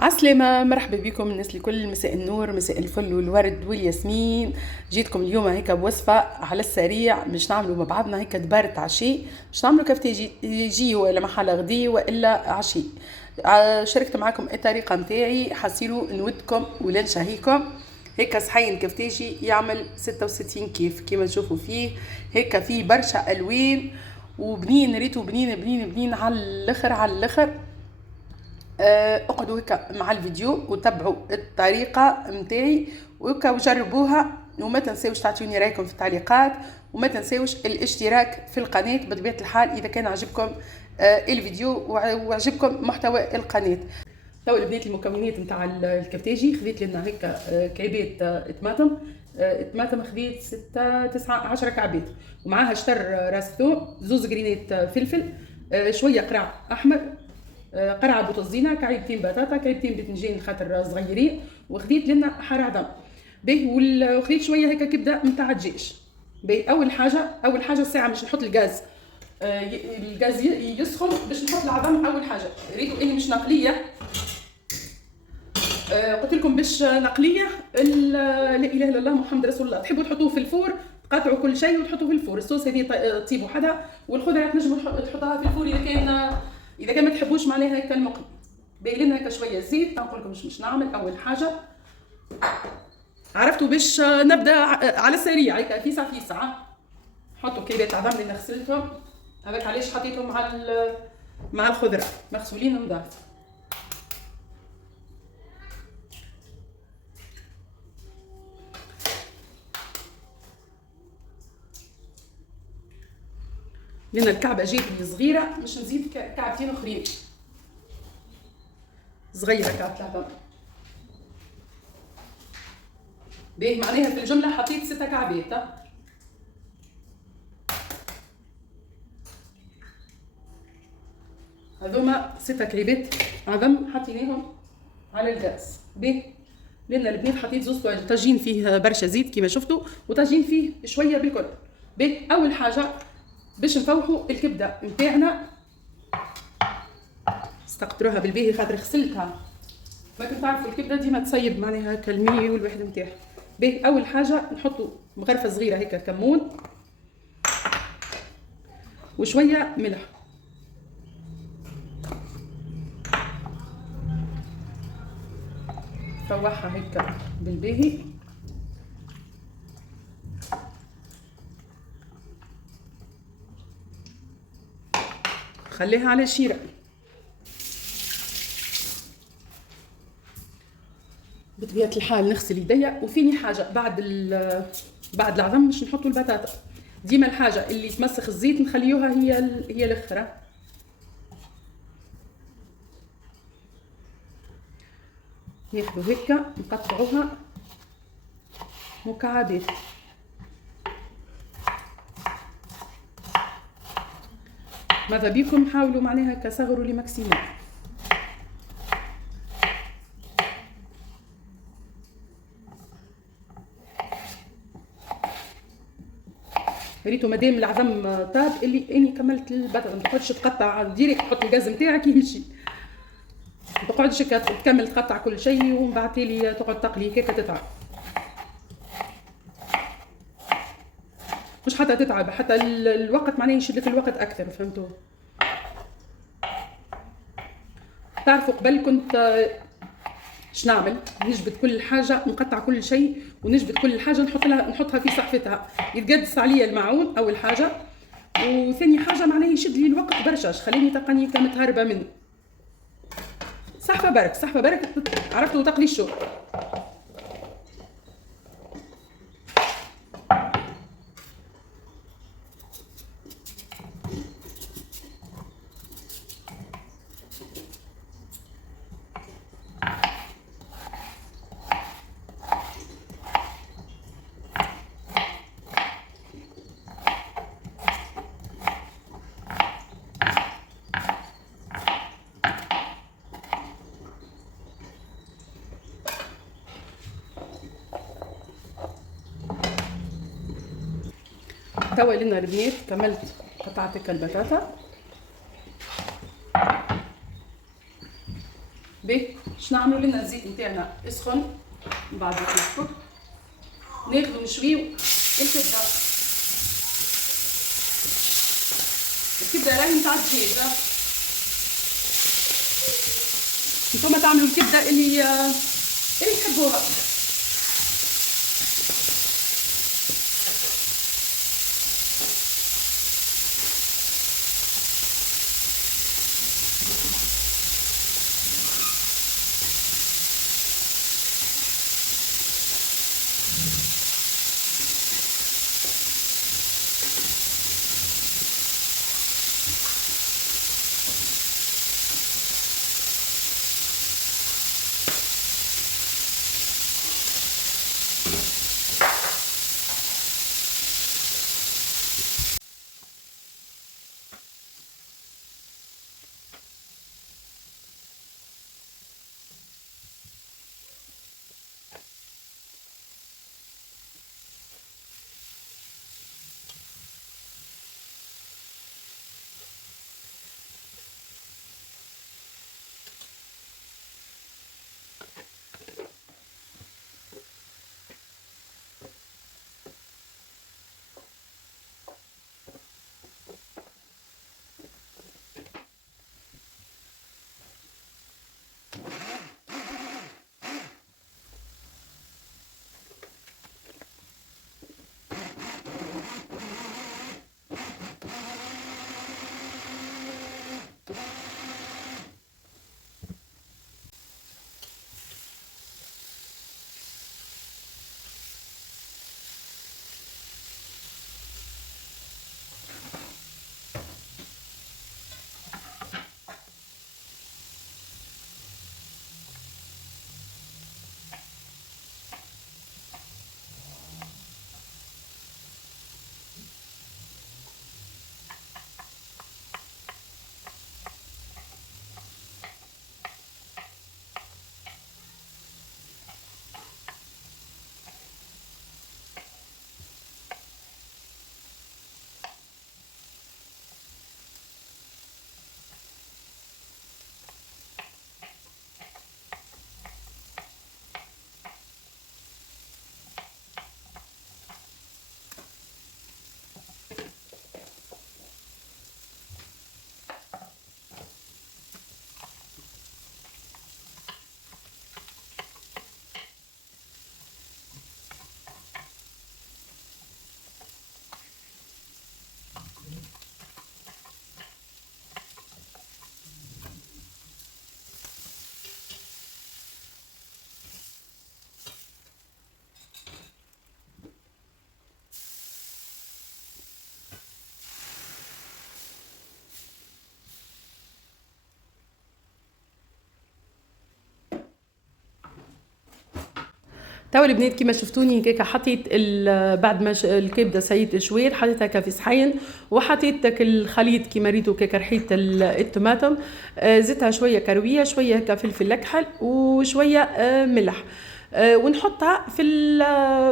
عسلامة، مرحبا بكم الناس الكل. مساء النور، مساء الفل والورد والياسمين. جيتكم اليوم هيك بوصفة على السريع باش نعملوا مع بعضنا هيك دبارة عشاء. باش نعملوا كفتة يجي ولا محل غدي والا عشاء. شاركت معكم الطريقة متاعي، حسيلو نودكم ولا نشهيكم. هيك صحين كفتاجي يعمل 66 كيف كما تشوفوا فيه. هيك فيه برشا الوان وبنين، ريتو بنين بنين بنين على الاخر على الاخر. اقعدوا هكا مع الفيديو وتبعوا الطريقة متاعي وهكا وجربوها، وما تنساوش تعطوني رايكم في التعليقات، وما تنساوش الاشتراك في القناة بطبيعة الحال إذا كان عجبكم الفيديو وعجبكم محتوى القناة. تو البنات المكونات نتاع الكفتاجي، خذيت لنا هيك كعبات طماطم. طماطم خذيت 6 9 10 كعبات، ومعاها شطر راس ثوم، زوز قرينات فلفل، شويه قرع احمر، قرعه بوتزينه، كعيبتين بطاطا، كعيبتين باذنجان خاطر صغيرين، وخذيت لنا حار عظم باهي، وخذيت شويه هيك كبده نتاع الدجاج باهي. اول حاجه الساعه باش نحط الغاز. الغاز يسخن باش نحط العظم. اول حاجه ريتو اني مش نقليه، قلت لكم باش نقليه. لا اله الا الله محمد رسول الله. تحبوا تحطوه في الفور، تقطعوا كل شيء وتحطوه في الفور. الصوص هذه تطيب وحدها، والخضره تنجموا تحطوها في الفور اذا كان ما تحبوش معناها هكا المقلي. باين لنا هكا شويه زيت. نقول لكم مش نعمل اول حاجه. عرفتوا باش نبدا على السريع هكا في ساعه. حطوا كيبات عظم اللي غسلتهم، هذاك علاش حطيتهم مع الخضره مغسولين نضاف. لان الكعبه جاتني صغيره، مش نزيد كعبتين اخرين صغيره، كعبه العظم باهي. معناها في الجمله حطيت 6 كعبات. هذوما 6 كعبات عظم حطيناهم على الغاز باهي. لان البنات حطيت زوز طاجين فيه برشا زيت كما شفتوا، وطاجين فيه شويه بالكل باهي. اول حاجه باش نفوحوا الكبده نتاعنا، استقطروها بالباهي خاطر غسلتها. ما كنت تعرفوا الكبده ديما تصيب معناها كالمي والواحد نتاعها باهي. اول حاجه نحطوا مغرفه صغيره هيك كمون وشويه ملح، فوحها هيك بالباهي. خليها على شيرة. بطبيعة الحال نغسل يديا. وفيني حاجة بعد العظم باش نحطوا البطاطا. ديما الحاجة اللي تمسخ الزيت نخليوها هي الاخرى. ناخذوا هكا نقطعوها مكعبات. ماذا بيكم حاولوا معناها كصغروا لي ماكسيموم. ريتو مادام العظم طاب اللي اني كملت البطاطا. ما تقعدش تقطع ديريكت، تحط الغاز نتاعك يمشي. ما تقعدش تكمل تقطع كل شيء ومن بعد تالي تقعد تقلي هكاك تتعب. مش حتى تتعب، حتى الوقت معناه يشد لك الوقت اكثر. فهمتوا؟ تعرفوا قبل كنت اش نعمل؟ نجبد كل حاجه، نقطع كل شيء ونجبد كل حاجه نحطها في صحفتها. يتقدس عليا المعون اول حاجه، وثاني حاجه معناه يشد لي الوقت برشا، خليني تقني متهربه منه. صحفه برك صحفه برك. عرفتوا تقلي الشوك. توا لنا البنات كملت قطعت البطاطا باش نعملوا لنا الزيت نتاعنا يسخن. من بعد نحطو ناخذوا نشويو الكبده. الكبده راهي نتاع الدجاجه. نتوما تعملوا الكبده اللي تحبوها. توا البنات كيما شفتوني هكاكا حطيت بعد ما الكبده سيت شويه حطيتها هكا في صحين، وحطيت داك الخليط كيما ريتو هكاكا ريحه الطماطم، زدتها شويه كرويه، شويه هكا فلفل اكحل وشويه ملح، ونحطها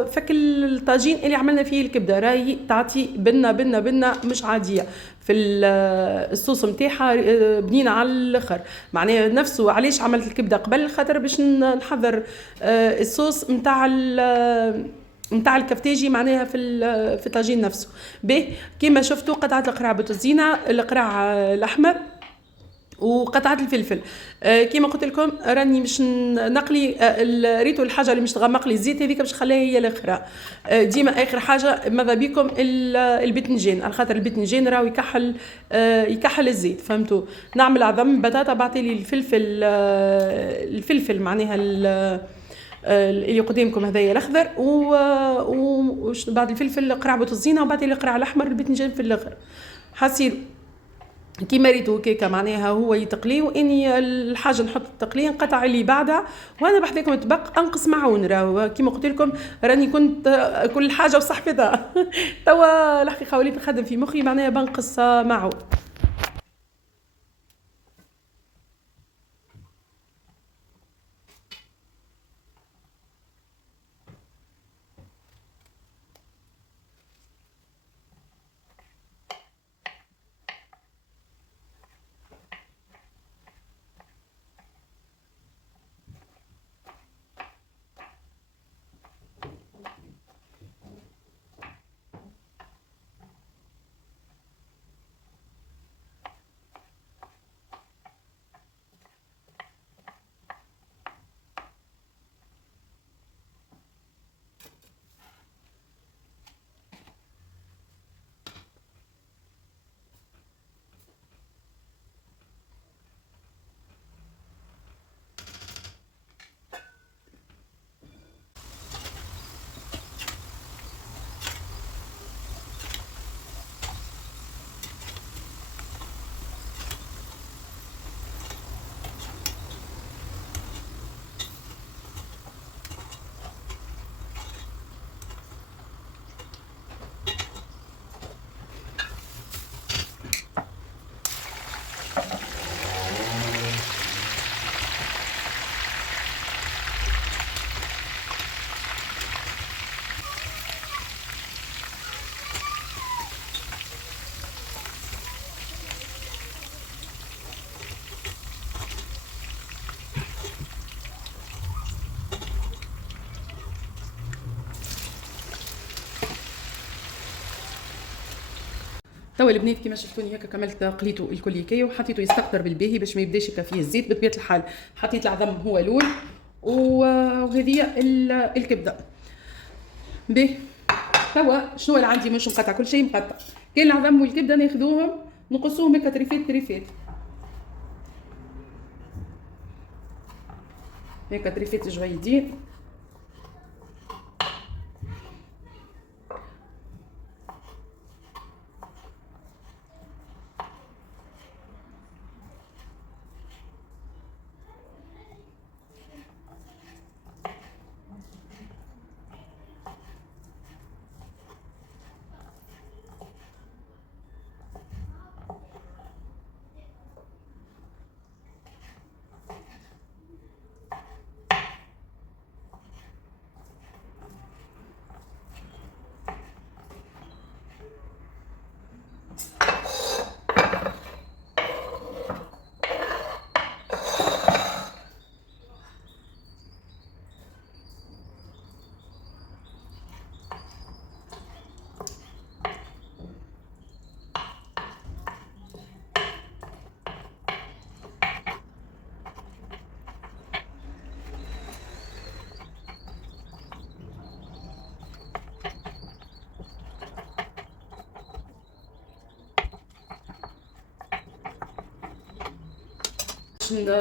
فك الطاجين اللي عملنا فيه الكبده. راهي تعطي بنه بنه بنه مش عاديه في الصوص نتاعها، بنينه على الاخر. معناها نفسه علاش عملت الكبده قبل خاطر باش نحضر الصوص نتاع الكفتاجي معناها في الطاجين نفسه. به كيما شفتوا قطعت القرع بوتزينه، القرع الاحمر وقطعه الفلفل. كيما قلت لكم راني مش نقلي ريتو الحاجه اللي مش تغمق لي الزيت هذيك باش نخليها هي الاخرى. ديما اخر حاجه ماذا بيكم البتنجان، على خاطر البتنجان راهو يكحل الزيت، فهمتوا. نعمل عظم بطاطا بعطيلي الفلفل معناها اللي قدامكم هذايا الاخضر، وبعد الفلفل قرع بوتزينه، وبعد القرع الاحمر البتنجان في الاخر. حسير كيما ريتو هكاكا معناها هو يتقلي، واني الحاجه نحط التقليه نقطع اللي بعدها، وانا بحذاكم تبق انقص معون. راهو كيما قلت لكم راني كنت كل حاجه وصحفتها توا الحقيقه وليت نخدم في مخي معناها بنقص معون. توا البنات كيما شفتوني هكا كملت قليته الكل وحطيته يستقطر بالباهي باش ما يبداش يبقى فيه الزيت. بطبيعه الحال حطيت العظم هو الاول وهذه الكبده. به توا شنو اللي عندي؟ مش مقطع كل شيء مقطع. كاين العظم والكبده ناخذوهم نقصوهم هكا تريفات هكا تريفات جويدين.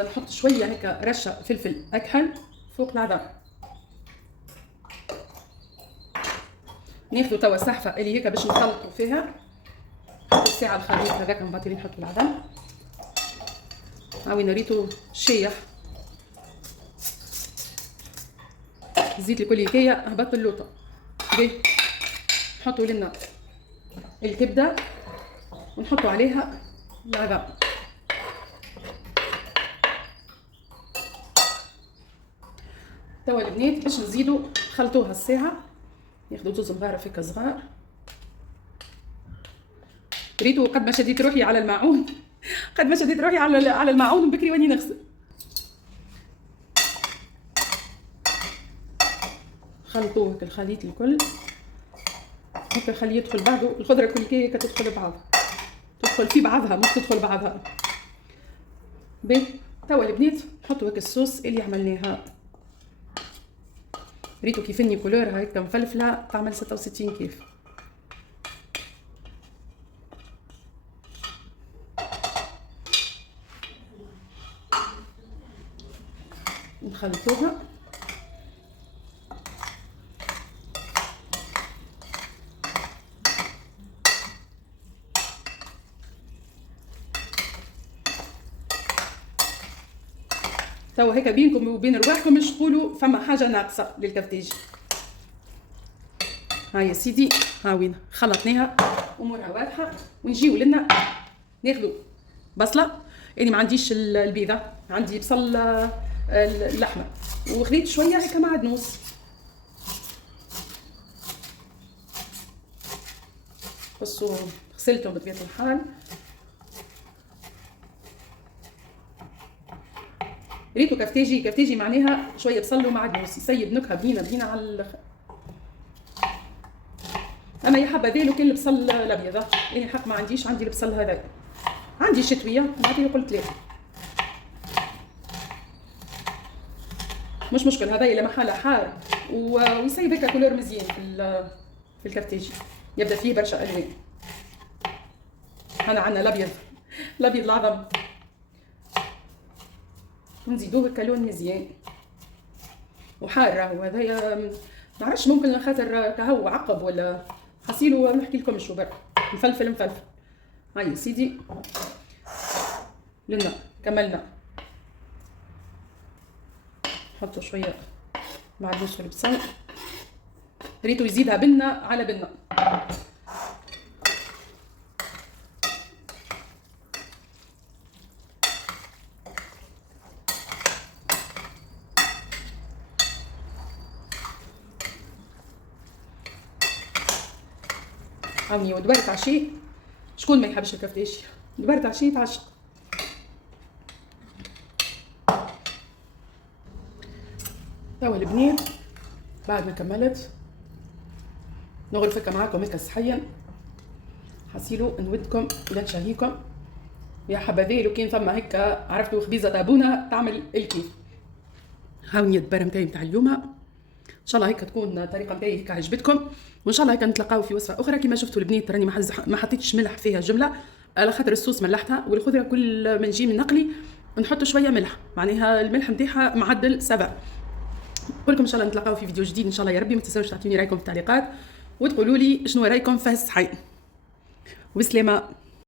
نحط شويه هكا رشه فلفل اكحل فوق العظم. ناخذ توا سحفه اللي هيك باش نخلطوا فيها. نحط الساعه الخليط هذاك مبطلين نحط العظم. هاوي ريتو شيح. الزيت الكل هكايا هبط اللوطه. نحطوا لنا الكبده ونحطوا عليها العظم. توا البنات باش نزيدوا خلطوها الساعه. ياخذوا زوز مغارف هكا صغار. ريتو قد ما شديت روحي على الماعون قد ما شديت روحي على الماعون بكري واني نغسل. خلطوه هكا الخليط الكل هكا خليه يدخل بعضه. الخضره كل هكا تدخل بعضها تدخل في بعضها مش تدخل بعضها. باهي توا البنات نحطوا هكا الصوص اللي عملناها. ريتو كيفني كولورها هكا مفلفله تعمل 66 كيف. نخلطوها. توا هيك بينكم وبين رواحكم مش تقولوا فما حاجه ناقصه للكفتاجي. ها يا سيدي هاوينا خلطناها امورها واضحه. ونجيو لنا ناخذوا بصله. يعني ما عنديش البيضه عندي بصل اللحمه وخذيت شويه هيك معدنوس. بصوا غسلتهم بطبيعه الحال. ريتو كفتاجي معناها شويه بصل ومعدنوس يسيب نكهه بنينه على الاخر. اما يا حبذا له كان البصل الابيض يعني الحق ما عنديش. عندي البصل هذا عندي شتويه نعطيه قلت لا مش مشكل. هذا الى محل حار ويسيب هيك كولور مزيان في الكفتاجي. يبدا فيه برشا الوان. هنا عندنا الابيض العظم ونزيدوه هكا لون مزيان وحار. وهذايا ما نعرفش ممكن خاطر كهو عقب ولا حصيلو نحكي لكم شو برا. مفلفل. هاي سيدي لنا كملنا. نحطوا شويه معدنوس والبصل. ريتو يزيدها بنه على بنه. عمي ودبرت عشيه. شكون ما يحبش الكفتاجي؟ دبرت عشيه يتعشى. توا البنات بعد ما كملت نغرف هكا معاكم هكا صحيا. حسيلو نودكم ولا تشهيكم يا حبذا. لو كان ثم هيك عرفتوا خبيزه تابونا تعمل الكيف. هاوني الدبره نتاعي نتاع اليوم، ان شاء الله هيك تكون الطريقه نتاعي هيك عجبتكم، وان شاء الله هيك نتلاقاو في وصفه اخرى. كما شفتوا البنيت راني ما حطيتش ملح فيها جمله على خاطر الصوص ملحتها، والخضره كل ما نجي من نقلي نحط شويه ملح، معناها الملح نتاعها معدل 7. نقولكم ان شاء الله نتلاقاو في فيديو جديد ان شاء الله يا ربي. ما تنساوش تعطوني رايكم في التعليقات وتقولوا لي شنو رايكم في هالصحي. وبسلامه.